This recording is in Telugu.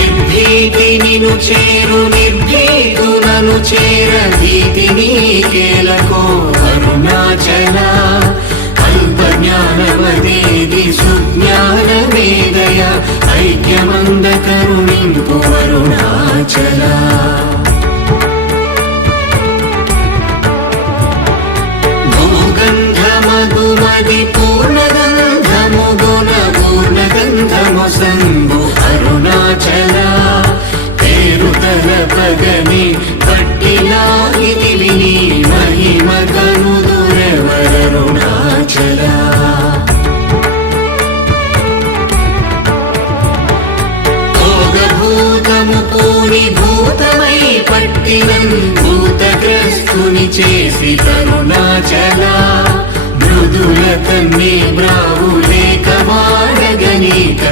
నిర్భీతి నిను చేరు నిర్భీతులను చేర భీతి నీకేలకో అరుణాచల అల్పజ్ఞానమదేది సుజ్ఞానమేదయ ఐక్యమంద కరుణింపు అరుణాచల మధుమది పూర్ణగంధము గుణ పూర్ణగంధము సంగు అరుణాచల పేరు తలపగని పట్టిలాగిని విని మహిమ కనుదురెవరరుణాచల భోగభూతము పూని భూతమై పట్టినం భూతగ్రస్తుని చేసి కరుణాచల మృదుల తన్నే బ్రావులేక వాడగనీక